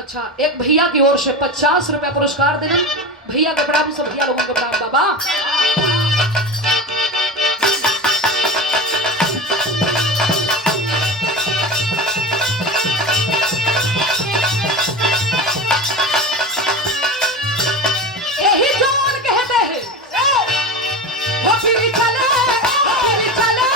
अच्छा, एक भैया की ओर से 50 रुपया पुरस्कार देना। भैया के प्रणाम, सब भैया लोगों के प्रणाम। बाबा यही जवान कहते हैं वो फिर चले, वो फिर चले,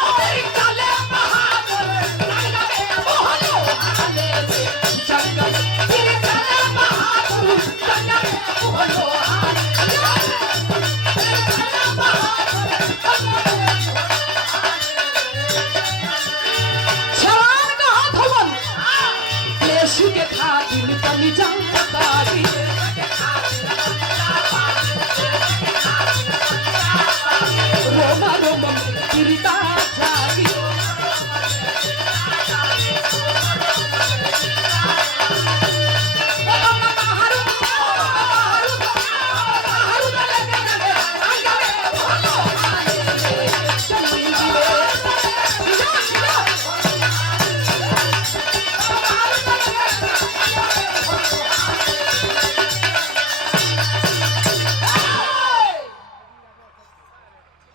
वो फिर चले बहादुर जंगल मोहल्लों आले में जंगल फिर चले बहादुर जंगल मोहल्लों आले फिर चले बहादुर जवान का हाथ हवन देश के खातिर बनी जंगदारी रोमा रोमा गिरता जागी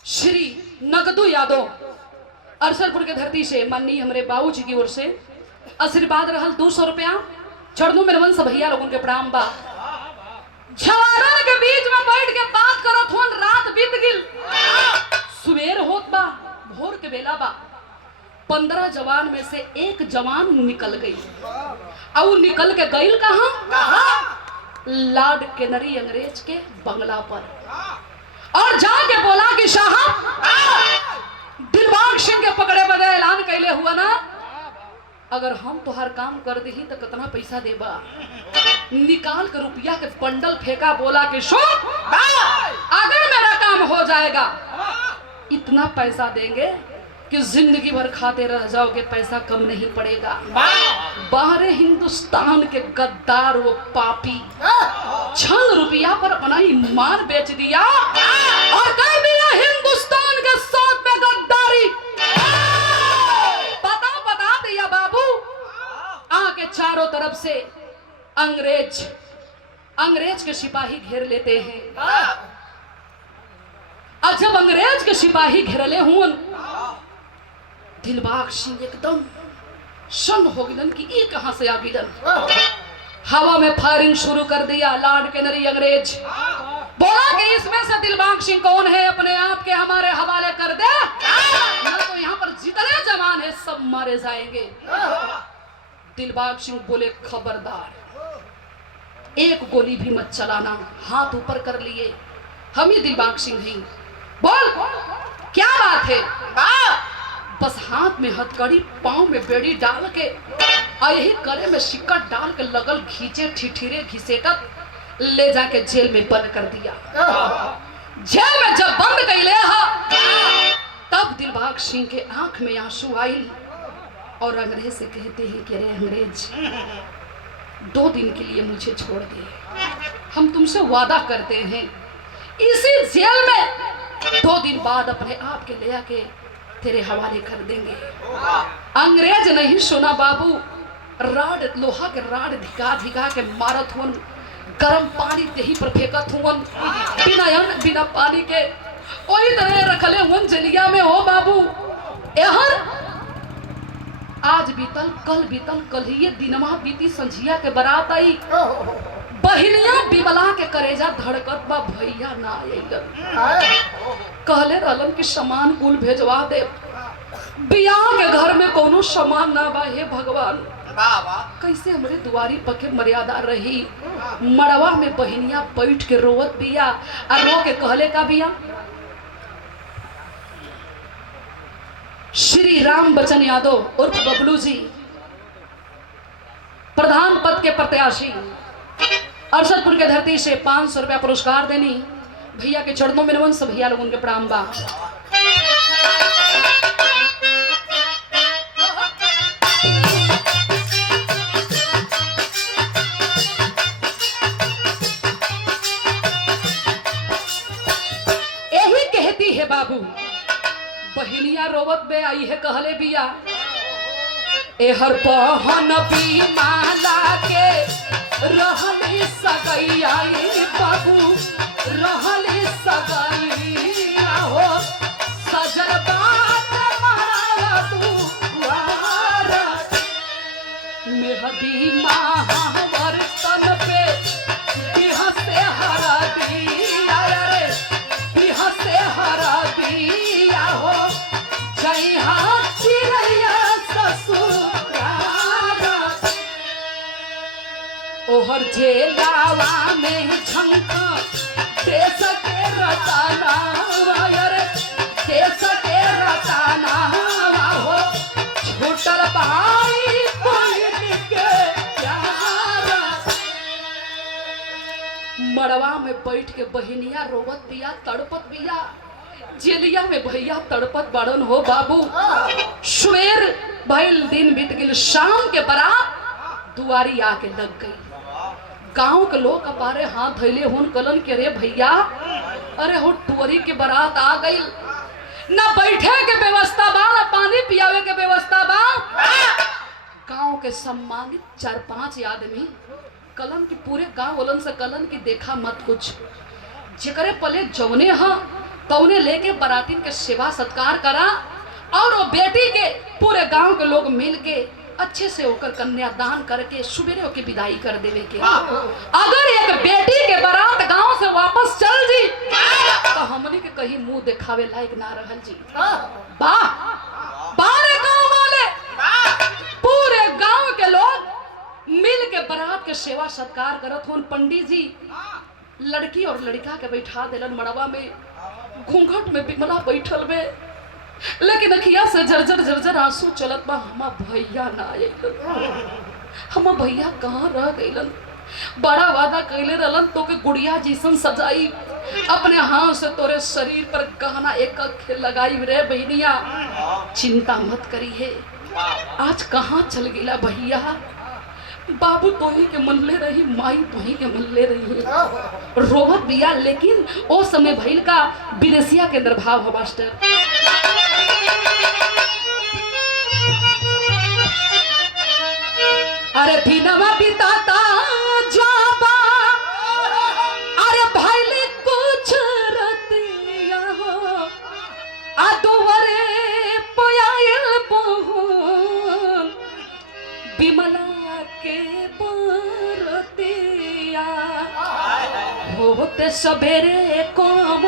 श्री नगदू यादव अरसलपुर के धरती से माननीय हमारे बाबूजी की ओर से आशीर्वाद रहल 200 रुपया। चरणों में नमन, सब भैया लोगों के प्रणाम बा। छवारन के बीच में बैठ के बात करत होन, रात बीत गिल, सुबेर होत बा, भोर के बेला बा। 15 जवान में से एक जवान निकल गई। और निकल के गईल कहां? लॉर्ड कैनरी अंग्रेज के बंगला पर, और जाके बोला कि साहब दिलबाग सिंह के पकड़े बदे ऐलान कैले हुआ ना, अगर हम तोहर काम कर दी तो कितना पैसा देबा। निकाल के रुपया के बंडल फेंका, बोला कि सुन, अगर मेरा काम हो जाएगा इतना पैसा देंगे कि जिंदगी भर खाते रह जाओगे, पैसा कम नहीं पड़ेगा। बाहर हिंदुस्तान के गद्दार वो पापी छल रुपया पर अपना ईमान बेच दिया और कर दिया हिंदुस्तान के साथ में गद्दारी। बता दिया बाबू। आके चारों तरफ से अंग्रेज के सिपाही घेर लेते हैं। और जब अंग्रेज के सिपाही घेरले हुए, दिलबाग सिंह एकदम शन हो गिलन कि ये कहां से आ गिलन। हवा में फायरिंग शुरू कर दिया। लॉर्ड कैनरी अंग्रेज बोला कि इसमें से दिलबाग सिंह कौन है, अपने आप के हमारे हवाले कर दे, नहीं तो यहाँ पर जितने जवान है सब मारे जाएंगे। दिलबाग सिंह बोले खबरदार, एक गोली भी मत चलाना। हाथ ऊपर कर लिए, हम ही दिलबाग सिंह हैं। बोल क्या बात है? बस हाथ में हथकड़ी, पांव में बेड़ी डाल के और यही गले में सिक्कत डाल के लगल घींचे, ठिठिरे घिसेटत ले जाके जेल में बंद कर दिया। जेल में जब बंद कैले तब दिलबाग सिंह के आंख में आंसू आई और अंग्रेज से कहते हैं कि अरे अंग्रेज, 2 दिन के लिए मुझे छोड़ दे, हम तुमसे वादा करते हैं इसी जेल में 2 दिन बाद अपने आप के ले आके तेरे हवाले कर देंगे। अंग्रेज नहीं सुना बाबू, राड, लोहा के राड धिका धिका के मारत हुन, गरम पानी देही पर फेंकत हुन, बिना अन्न बिना पानी के वही तरह रखले हुन जलिया में। हो बाबू, एहर आज बीतल, कल बीतल, कल ही ये दिनमा बीती, संझिया के बारात आई। बहिनिया बिमला के करेजा धड़कत बा, भैया ना आइलन। कहले रहलन कि सामान कुल भेजवा दे, बियाह के घर में कोनो सामान ना बा। हे भगवान, कैसे हमरे दुआरी पके मर्यादा रही। मड़वा में बहिनिया बैठ के रोवत बिया, और रो के कहले का बिया, श्री राम बच्चन यादव उर्फ बबलू जी, प्रधान पद के प्रत्याशी, अरसलपुर के धरती से 500 रुपया पुरस्कार देनी। भैया के चरणों में नमन, सब भैया लोगों के प्रणाम बा। यही कहती है बाबू, बहिनिया रोवत में आई है, कहले बिया एहर पहन भी माला के रहली सगैया बाबू रहली सगैया हो सजल बात मारा तू मेहदी महावर तन पे बिहसे हरा दिया रे बिहसे हरा दिया हो जइहा चिरैया ओहर जेलावा में झंका देश के रताना रे देश के रताना हो छूटल भाई बहन के प्यार मड़वा में बैठ के बहनिया रोवत बिया तड़पत बिया जेलिया में भैया तड़पत बड़न हो बाबू शुएर भइल दिन बीत गेल शाम के बारात दुआरी आके लग गई गांव के लोग अपारे हाथ धैले हुन कलन के रे भैया अरे हो टुअरी के बारात आ गई ना बैठे के व्यवस्था बा ना पानी पियावे के व्यवस्था बा गांव के सम्मानित 4-5 आदमी कलन की पूरे गांव वालन से कलन की देखा मत कुछ जेकरे पले जौने हा तौने लेके बरातीन के सेवा सत्कार करा और वो बेटी के पूरे गांव के लोग मिल के अच्छे से होकर कन्यादान करके सुबेरे होकर विदाई कर देवे के अगर एक बेटी के बारात गांव से वापस चल जी तो हमनी के कहीं मुंह दिखावे लायक ना रहल जी वाह बारे गांव वाले पूरे गांव के लोग मिल के बारात के सेवा सत्कार करत होन पंडित जी लड़की और लड़का के बैठा देलन मड़वा में घूंघट में बिमला बैठल में लेकिन अखिया से जर्जर जर्जर आंसू चलत बा हम भैया ना आइलन हम भैया कहाँ रह गइलन बड़ा वादा कैले रहलन तो के गुड़िया जैसन सजाई अपने हाथ से तोरे शरीर पर गहना एक खेल लगाई रे बहनिया चिंता मत करी है आज कहाँ चल गिला भैया बाबू तोही के मनले रही माई तोही के मनले रही रोवत बिया लेकिन ओ समय भइल का विदेशिया के अंदर भाव हो मास्टर अरे दिनवा बिताता जाबा अरे भइल कुछ रतिया हो आ दुवरे पयाइल बहुन बिमला के बरतिया होते सवेरे कौन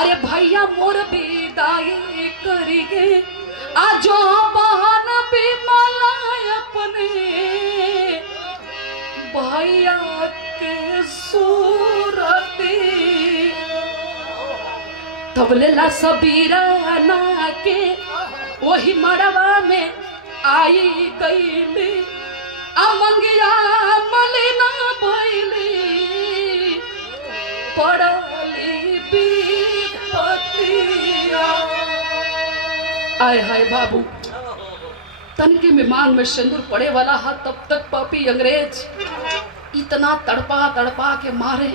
अरे भैया मोर विदाई करिए आजो बहन बिमला अपने भैया के सूरती तबलेला सबीरा ना के वही मड़वा में आई गईली अमंगिया मलिना भइली पड़ली विपतिया आय हाय बाबू तनके में मांग में सिंदूर पड़े वाला हा तब तक पापी अंग्रेज इतना तड़पा तड़पा के मारे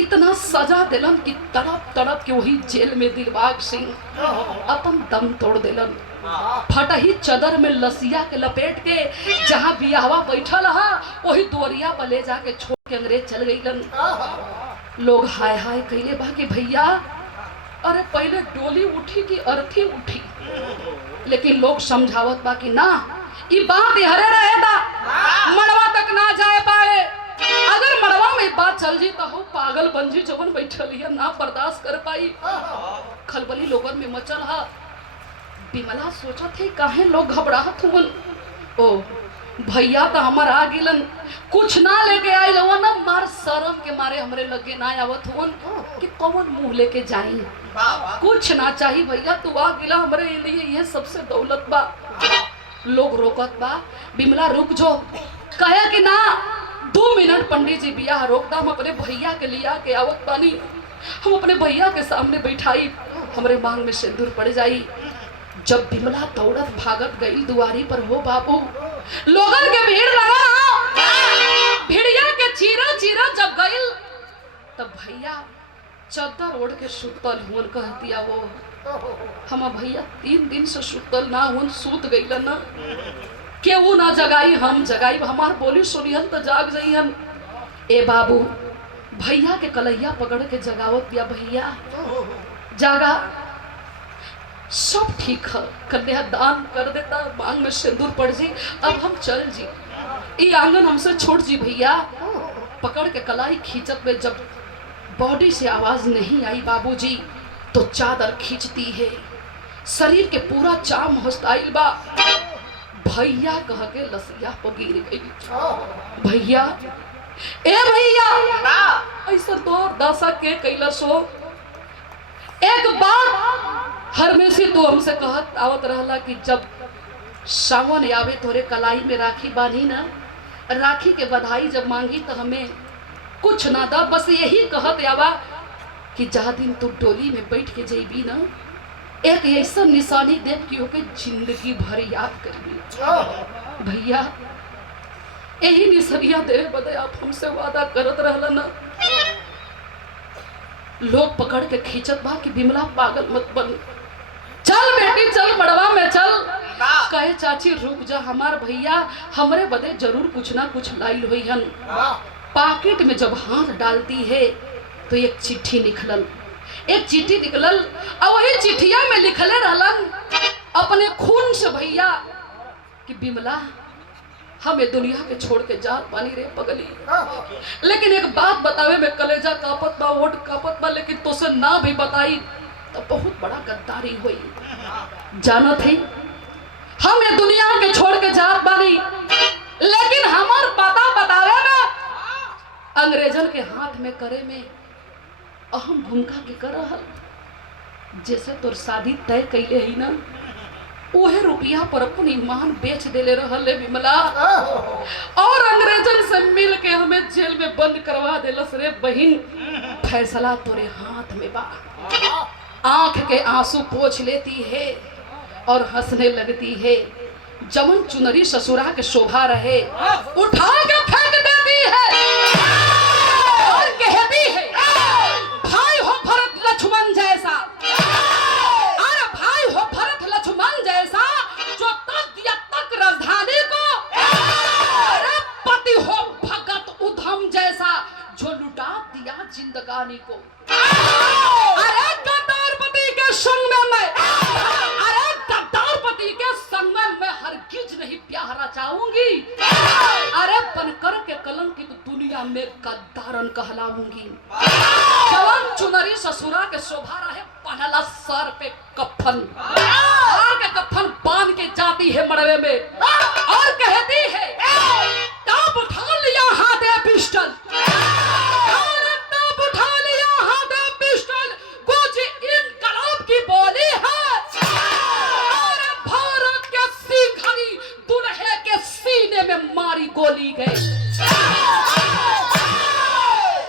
इतना सजा दिलन कि तड़प तड़प के वही जेल में दिलबाग सिंह अपन दम तोड़ दिलन फटही चदर में लसिया के लपेट के जहाँ बियाहवा बैठल हा वही दुआरिया पर ले जाके छोड़ के अंग्रेज चल गईलन लोग हाय हाय कहले बा कि भैया अरे पहले डोली उठी कि अर्थी उठी लेकिन लोग समझावत बा कि ना ये बात हरे रहेगा मड़वा तक ना जाए पाए अगर मड़वा में बात चल जी तो हो पागल बन जी जवन बैठल है ना बर्दाश्त कर पाई खलबली लोगन में मचल हा बिमला सोचत है काहे लोग घबराहत हुन ओ भैया तो हमार आ गिलन कुछ ना लेके आइल हो ना मार शर्म के मारे हमरे लगे ना आवत हुन कि कौन मुंह लेके जाई कुछ ना चाहिए भैया तू आ गिला हमरे लिए ये सबसे दौलत बा लोग रोकत बा बिमला रुक जो कहे कि ना 2 मिनट पंडित जी बियाह रोकता हम अपने भैया के लिया के आवत बानी हम अपने भैया के सामने बैठाई हमरे मांग में सिंदूर पड़ जाई जब बिमला दौड़त भागत गई दुआरी पर हो बाबू लोगन के भीड़ लगा भिड़िया के चीरा चीरा जब गई तब भैया चद्दर ओढ़ के सुतल हुन कहतिया वो हम भैया 3 दिन से सुतल ना हुन सूत गई ना केहू ना जगाई, हम जगाई, हमार बोली सुनिहन तो जाग जाइहन। ए बाबू, भैया के कलैया पकड़ के जगावत दिया, भैया जागा, सब ठीक है, कन्यादान कर देता, मांग में सिंदूर पड़ जी, अब हम चल जी, ये आंगन हमसे छोड़ जी। भैया पकड़ के कलाई खींचत में जब बॉडी से आवाज नहीं आई बाबूजी, तो चादर खींचती है, शरीर के पूरा चाम हस्ताइल बा, भैया कह के लसिया पर गिर गई। भैया, ए भैया, ऐसा दौर दशा के कैलसो। एक बार हरमेशी तो हमसे कहत आवत रहला कि जब सावन आवे तोरे कलाई में राखी बांधी ना, राखी के बधाई जब मांगी तो हमें कुछ ना दा, बस यही कहत आवा कि जहाँ दिन तू डोली में बैठ के जेबी ना, एक ऐसा निशानी देव कि ओके जिंदगी भर याद करबी। भैया यही निशानिया देव बदे आप हमसे वादा करत रहला ना। लोग पकड़ के खींचत बा कि बिमला पागल मत बन, चल बेटी चल, मड़वा में चल। कहे चाची रुक जा, हमार भैया हमरे बदे जरूर कुछ ना कुछ लाइल हुई हन। पॉकेट में जब हाथ डालती है तो एक चिट्ठी निकलल, एक चिट्ठी निकलल, और वही चिट्ठिया में लिखले रहलन अपने खून से भैया कि बिमला हमें दुनिया के छोड़ के जात पानी रे पगली, लेकिन एक बात बतावे में कलेजा कापत बा, होठ कापत बा, लेकिन तुझसे ना भी बताई तो बहुत बड़ा गद्दारी हुई। जानत है हम ये दुनिया के छोड़ के जात बानी, लेकिन हमार पता बतावे में अंग्रेजन के हाथ में करे में अहम भूमिका के कर रहल। जैसे तोर शादी तय कैले ही ना, उहे रुपया पर अपन ईमान बेच देले रहल बिमला, और अंग्रेजन से मिल के हमें जेल में बंद करवा देलस रे बहिन। फैसला तोरे हाथ में बा। आंख के आंसू पोंछ लेती है और हंसने लगती है। जमन चुनरी ससुरा के शोभा रहे उठा के फेंक देती है और कहती है भाई हो भरत लक्ष्मण जैसा, अरे भाई हो भरत लक्ष्मण जैसा जो तक दिया तक राजधानी को, अरे पति हो भगत उधम जैसा जो लुटा दिया जिंदगानी को। अरे गद्दारपति के संग में मैं, अरे गद्दारपति के संग में मैं हरगिज नहीं प्यार रचाऊंगी। अरे बनकर के कलंकित दुनिया में गद्दारन कहलाऊंगी। जवन चुनरी ससुरा के शोभा रहे पहला सर पे कफन, और के कफन बांध के जाती है मड़वे में और कहती है तब उठा लिया हाथे पिस्टल, तब उठा लिया हाथे पिस्टल, कुछ इनकलाब की बोली है, और भारत के सिंघनी दुल्हे के सीने में मारी गोली गई।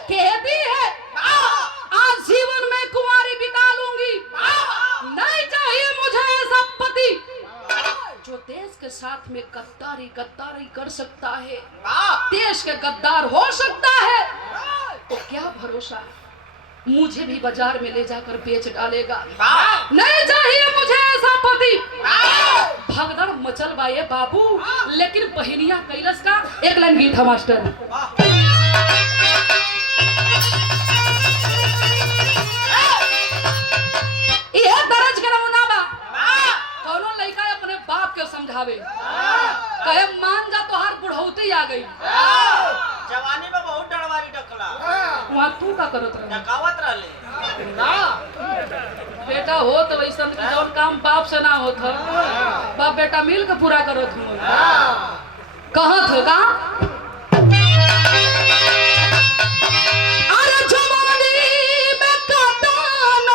कहती है आज जीवन में कुंवारी बिता लूंगी, नहीं चाहिए मुझे ऐसा पति जो देश के साथ में गद्दारी कर सकता है, देश के गद्दार हो सकता है। तो क्या भरोसा मुझे भी बाजार में ले जाकर बेच डालेगा। नहीं चाहिए मुझे ऐसा पति। भगदड़ मचल बा ये बाबू, लेकिन बहिनिया कैलस का एक लाइन गीत है मास्टर। ये दर्ज के नमूना बा, कौनो लड़का अपने बाप के समझावे कहे मान जा तो हार बुढ़ौती आ गई। जवानी में बहुत डरवारी डकला, वहाँ तू का करत रहे डकावत रहले ना बेटा, हो तो वैसा कि जौन काम बाप से ना होत ह, बाप बेटा मिल के पूरा करत हूँ। कहत हो का अरे जवानी में कतनन,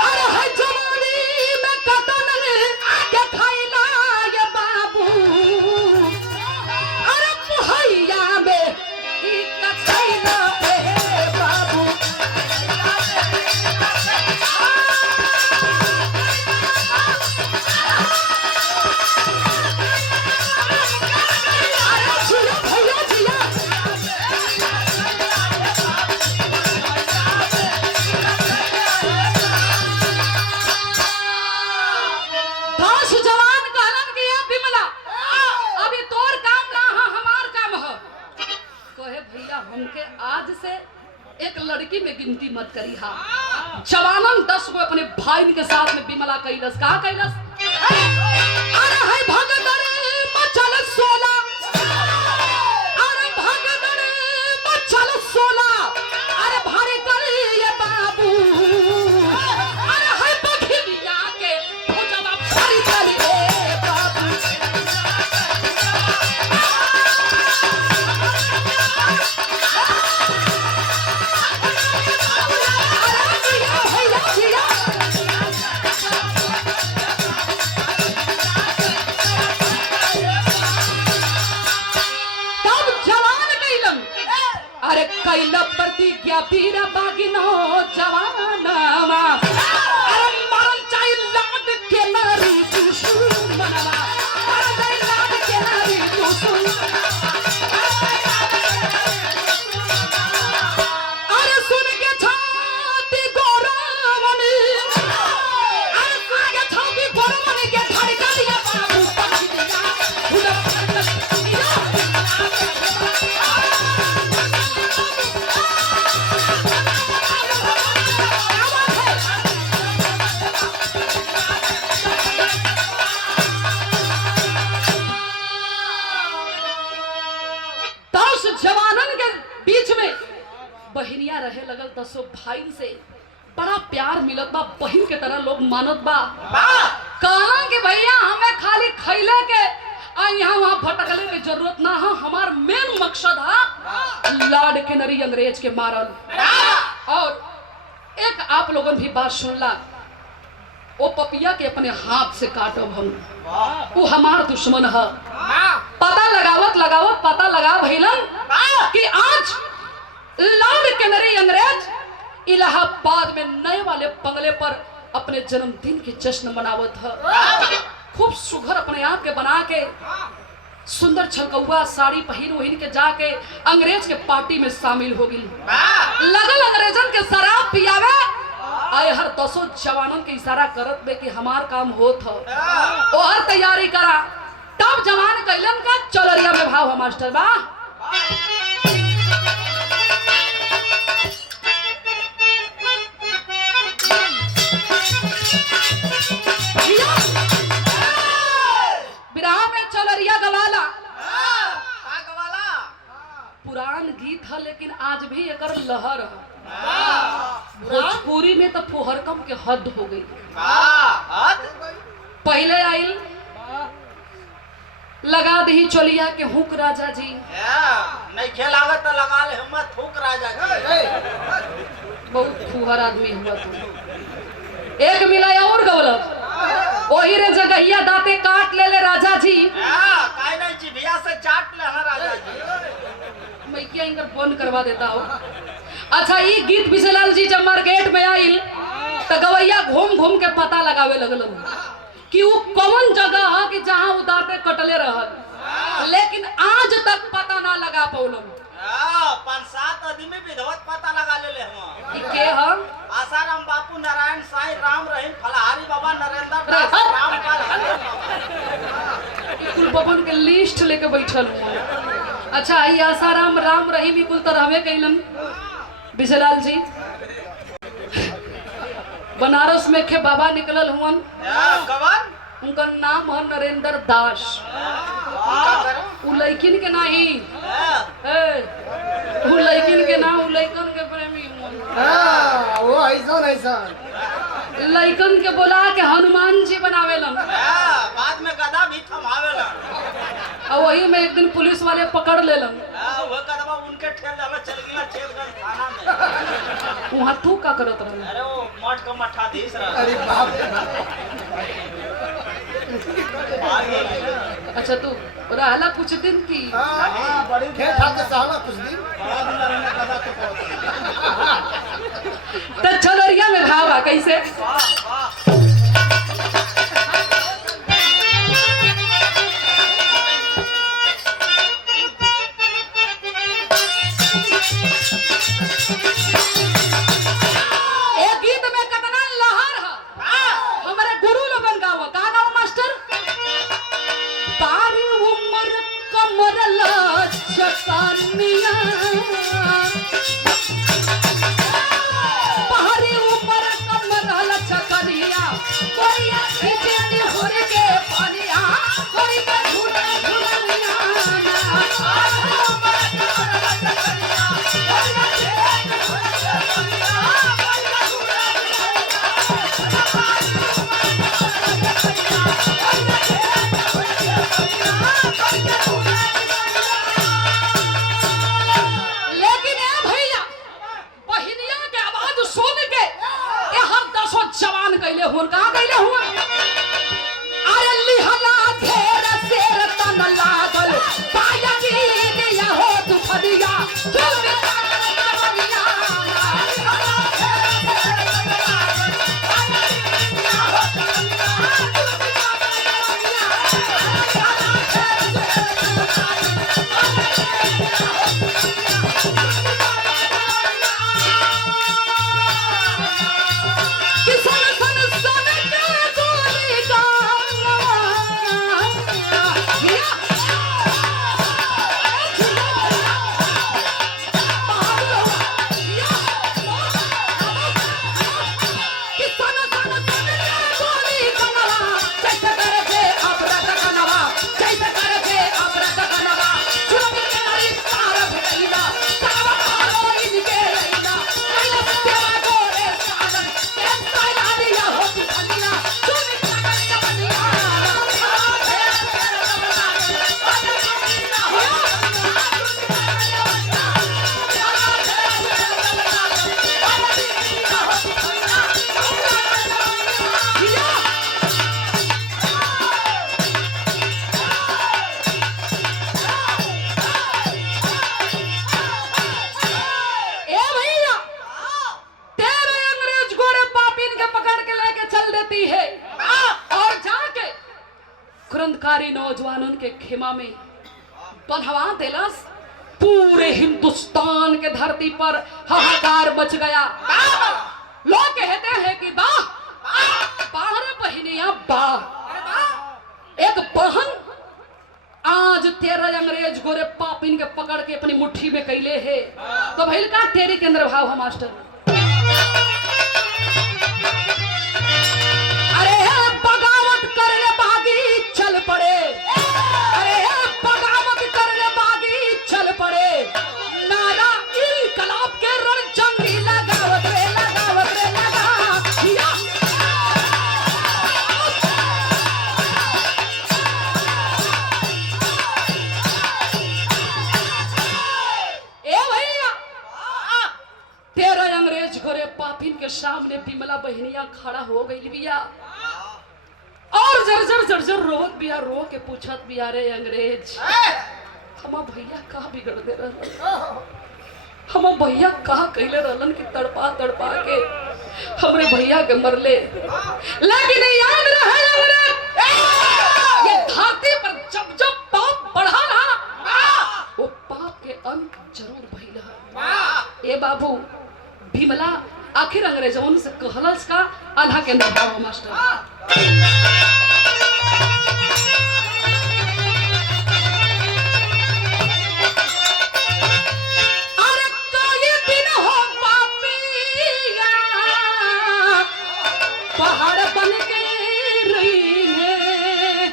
अरे है जवानी में कतनन के खैला ये बाबू, अरे मुहैया में ई कछैला ए बाबू। हमके आज से एक लड़की में गिनती मत करी हा। जवानन 10 को अपने भाई के साथ में बिमला कैलस का कैलस अरे है भगदड़ मचल 16 अरे भगदड़ मचल 16 अरे भारी करी ये बाबू अरे है बखिया के भुजवा भारी करी रे बाबू अरे कैल प्रतिज्ञा वीर बागिनो जवानवा अरे मरल चाहे लाड के नारी दुश्मनवा अरे लाड के नारी दुश्मन अरे सुन के छाती गोरावनी अरे सुन के छाती गोरावनी के धड़का दिया बाबू पक्षी दिया जवानन के बीच में बहनिया रहे लगल 10 भाई से बड़ा प्यार मिलत बा बहन के तरह लोग मानत बा कहा कि भैया हमें खाली खैले के यहाँ वहाँ भटकले के जरूरत ना है हमार मेन मकसद है लाड के नरी अंग्रेज के मारल। और एक आप लोगन भी बात सुनला वो पपिया के अपने हाथ से काटब हम वो हमार दुश्मन है। पता लगावत लगावत पता लगा भइलन कि आज लाड के नरी अंग्रेज इलाहाबाद में नए वाले बंगले पर अपने जन्मदिन के जश्न मनावत है। खूब सुघर अपने आप के बना के सुंदर छलकौआ साड़ी पहिन वहिन के जाके अंग्रेज के पार्टी में शामिल हो गई। लगल अंग्रेजन के शराब पियावे आए हर 10 जवानों के इशारा करत बे कि हमार काम होत ह ओ हर तैयारी करा। तब जवान कैलन का चलरिया में भाव है मास्टर बा विराह में चलरिया गवाला पुरान गीत है लेकिन आज भी एकर लहर है। भोजपुरी में तो फुहरकम के हद हो गई। पहले आइल लगा दही चलिया के हुक राजा जी नहीं खेलावत तो लगा ले हिम्मत हुक राजा जी बहुत फुहर आदमी हुआ तू। एक मिला और गौलत वही रे जगहिया दाते काट ले राजा जी काहे नहीं जिभिया से चाट ले हां राजा जी मैं क्या इनकर बंद करवा देता हूँ। अच्छा ये गीत विजयलाल जी जब मार्केट में आइल तो गवैया घूम घूम के पता लगावे लगल कि वो कौन जगह है कि जहाँ वो दाते कटले रहल लेकिन आज तक पता ना लगा पौलम। 5-7 आदमी विधवत पता लगा ले हम कि के हम आसाराम बापू नारायण साईं राम रहीम फलहारी बाबा नरेंद्र दास रामपाल कुल बबन के लिस्ट लेके बैठल हूँ। अच्छा ये आसाराम राम रहीम कुल तो रहवे कैलन विजयलाल जी बनारस में के बाबा निकलल हुवन कवन उनका नाम है नरेंद्र दास। उ लड़किन के नहीं उ लड़किन के नाम उ लड़कन के प्रेमी हुवन वो ऐसा लड़कन के बोला के हनुमान जी बनावेलन बाद में गधा भी थमावेला और वही में एक दिन पुलिस वाले पकड़ लेलन वो गधा उनके ठेल डाला चल गया छेलगंज थाना में वहाँ तू का करत रहल। अरे वो मठ का मठाधीश रहा। अरे बाप रे अच्छा तू रहला कुछ दिन की हां बड़ी खेल खा के सहना कुछ दिन तो चलरिया में भावा कैसे कमरला चकानिया क्रांतिकारी नौजवानों के खेमा में बन्हवा देलस। पूरे हिंदुस्तान के धरती पर हाहाकार मच गया। लोग कहते हैं कि वाह, 12 बहनियां वाह। एक बहन आज 13 अंग्रेज गोरे पापिन के पकड़ के अपनी मुट्ठी में कैले है, तो भैल का तेरी के अंदर भाव है मास्टर। अरे बगावत करने बागी चल पड़े, अरे बगावत करने बागी चल पड़े, नारा इनकलाब के रण जंगी लगावत रे लगावत रे लगा। गोरे पापिन के सामने बिमला बहनिया खड़ा हो गई बिया और जर्जर जर्जर रोवत बिया, रो के पूछत बिया, रे अंग्रेज हम भैया कहाँ बिगड़ दे रहलन, हम भैया कहाँ कहले रहलन कि तड़पा तड़पा के हमरे भैया के मरले। लेकिन याद रहे अंग्रेज, ये धरती पर जब जब पाप बढ़ा ना, वो पाप के अंत जरूर भइल है। ए बाबू भीमला आखिर अंग्रेजों से कहलस का आल्हा के अंदर भाव मास्टर। अरे कोई दिन हो पापिया पहाड़ बन के रही है,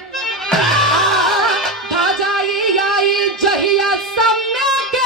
भाजाई आई जहिया समय के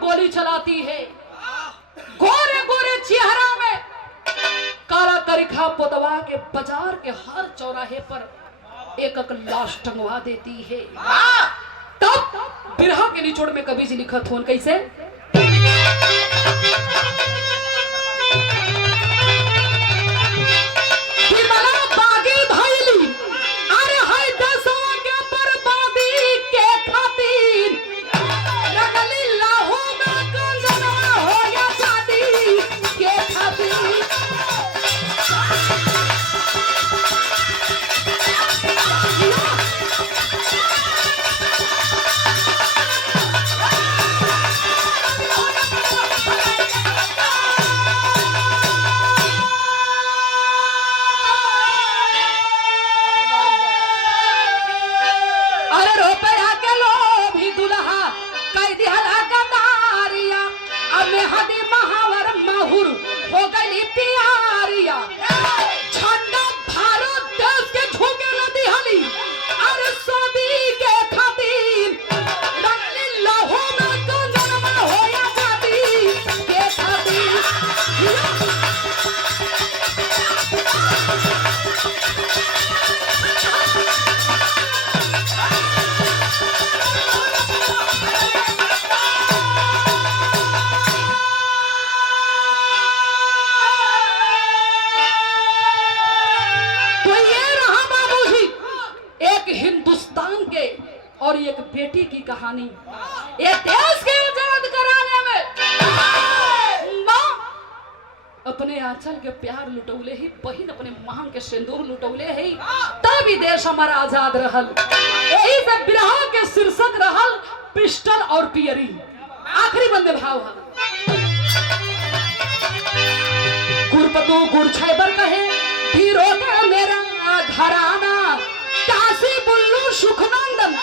गोली चलाती है, गोरे गोरे चेहरा में काला करिखा पोतवा के बाजार के हर चौराहे पर एक एक लाश टंगवा देती है। तब बिरहा के निचोड़ में कवि जी लिखत होन कैसे, एक बेटी की कहानी। ये देश के आजाद कराने में माँ अपने आंचल के प्यार लुटौले ही, बहन अपने मांग के सिंदूर लुटौले ही, तभी देश हमारा आजाद रहल। यही से बिरहा के शीर्षक रहल पिस्टल और पियरी। आखिरी बंदे भाव है गुरपतु गुरछैबर कहे हीरो का मेरा घराना, काशी बुल्लू सुखनंदन